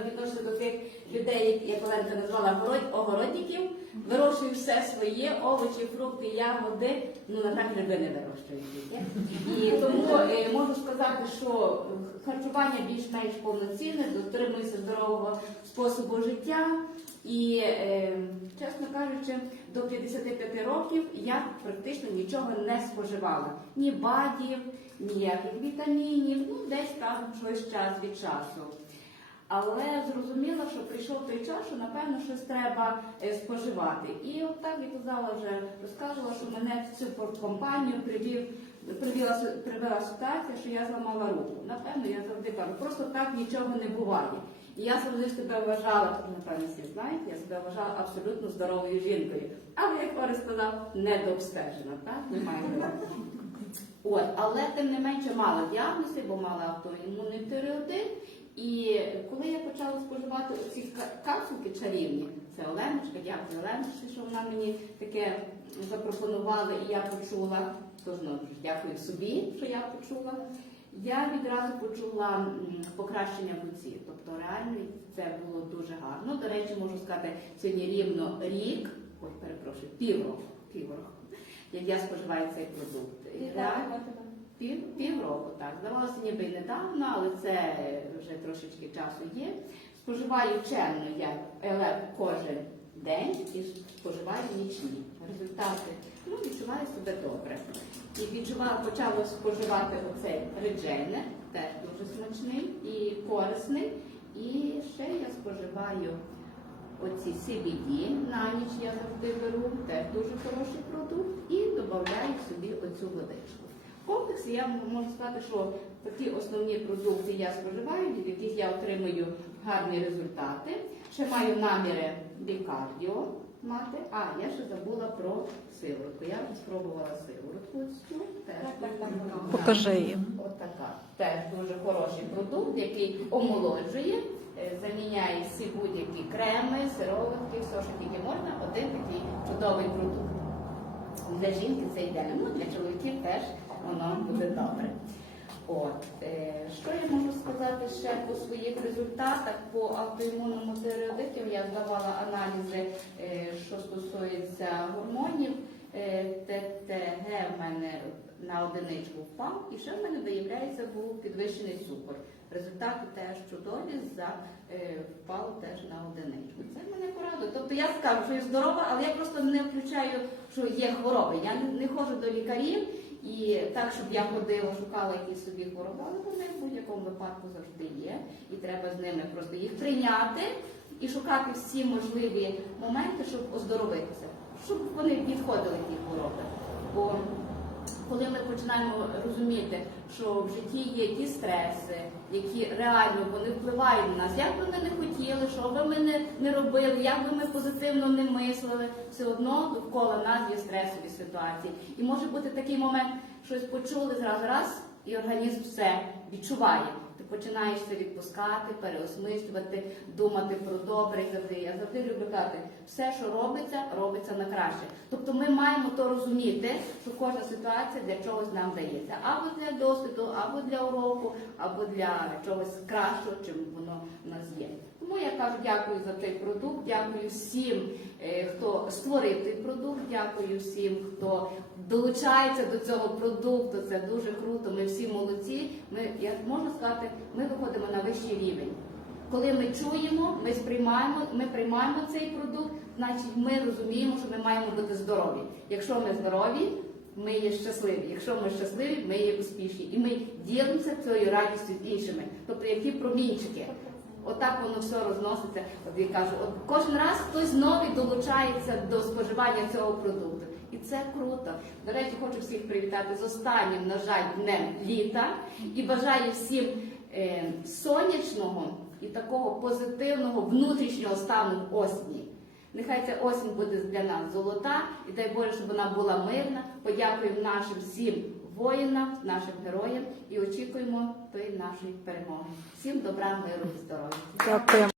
Відносно до тих людей, як Оленка назвала город- огородників, вирощую все своє, овочі, фрукти, ягоди, ну на так гриби не вирощують. І тому е, можу сказати, що харчування більш-менш повноцінне, дотримуюся здорового способу життя. І, е, чесно кажучи, до 55 років я практично нічого не споживала. Ні бадів, ніяких вітамінів, ну десь там щось час від часу. Але зрозуміла, що прийшов той час, що напевно щось треба е, споживати. І от так і казала вже розказувала, що мене в цю компанію привів, привела, привела ситуація, що я зламала руку. Напевно, я завжди кажу, просто так нічого не буває. І я завжди себе вважала, напевно, всі знають, я себе вважала абсолютно здоровою жінкою. Але як Орес сказав, недообстежена, так? Немає. От, але тим не менше мала діагнози, бо мала автоімунний тиреотип. І коли я почала споживати ці капсулки чарівні, це Оленочка, дякую Оленочці, що вона мені таке запропонувала, і я почула, то знову дякую собі, що я почула. Я відразу почула покращення в руці. Тобто реально це було дуже гарно. До речі, можу сказати, сьогодні рівно рік, ой, перепрошую, півроку, півроку, як я споживаю цей продукт. І реально Пів, півроку, так. Здавалося, ніби недавно, але це вже трошечки часу є. Споживаю чемно я елеп кожен день і споживаю нічні. Результати ну, відчуваю себе добре. І відчуваю, почала споживати оцей реджейнер, теж дуже смачний і корисний. І ще я споживаю оці CBD, на ніч я завжди беру, теж дуже хороший продукт, і додаю собі оцю водичку. В комплексі я можу сказати, що такі основні продукти я споживаю, від яких я отримую гарні результати. Ще маю наміри бікардіо мати. А, я ще забула про сиворотку. Я спробувала сиворотку цю. Теж Покажи їм. От така. Теж дуже хороший продукт, який омолоджує, е, заміняє всі будь-які креми, сироватки, все, що тільки можна, один такий чудовий продукт. Для жінки це ідеально, ну для теж воно буде добре. От, е, що я можу сказати ще по своїх результатах по автоімунному тиреодиту? Я здавала аналізи, е, що стосується гормонів. Е, ТТГ в мене на одиничку впав, і ще в мене виявляється був підвищений цукор. Результати теж чудові, за е, впав теж на одиничку. Це мене порадує. Тобто я скажу, що я здорова, але я просто не включаю, що є хвороби. Я не, ходжу до лікарів і так, щоб я ходила, шукала якісь собі хвороби, але вони в будь-якому випадку завжди є. І треба з ними просто їх прийняти і шукати всі можливі моменти, щоб оздоровитися, щоб вони відходили ті хвороби. Коли ми починаємо розуміти, що в житті є ті стреси, які реально вони впливають на нас, як би ми не хотіли, що би ми не, не робили, як би ми позитивно не мислили, все одно довкола нас є стресові ситуації. І може бути такий момент, щось почули зразу раз, і організм все відчуває. Ти починаєш це відпускати, переосмислювати, думати про добре і завжди. Я завжди люблю казати, все, що робиться, робиться на краще. Тобто ми маємо то розуміти, що кожна ситуація для чогось нам дається. Або для досвіду, або для уроку, або для чогось кращого, чим воно в нас є. Тому я кажу дякую за цей продукт, дякую всім, е, хто створив цей продукт, дякую всім, хто долучається до цього продукту. Це дуже круто. Ми всі молодці. Ми, я можу сказати, ми виходимо на вищий рівень. Коли ми чуємо, ми сприймаємо, ми приймаємо цей продукт, значить ми розуміємо, що ми маємо бути здорові. Якщо ми здорові, ми є щасливі. Якщо ми щасливі, ми є успішні. І ми ділимося цією радістю з іншими. Тобто які промінчики. Отак воно все розноситься. От я кажу, от кожен раз хтось новий долучається до споживання цього продукту. І це круто. До речі, хочу всіх привітати з останнім, на жаль, днем літа і бажаю всім е, сонячного і такого позитивного внутрішнього стану осені. Нехай ця осінь буде для нас золота, і дай Боже, щоб вона була мирна. Подякуємо нашим всім воїнам, нашим героям і очікуємо тої нашої перемоги. Всім добра, миру і здоров'я. Дякую.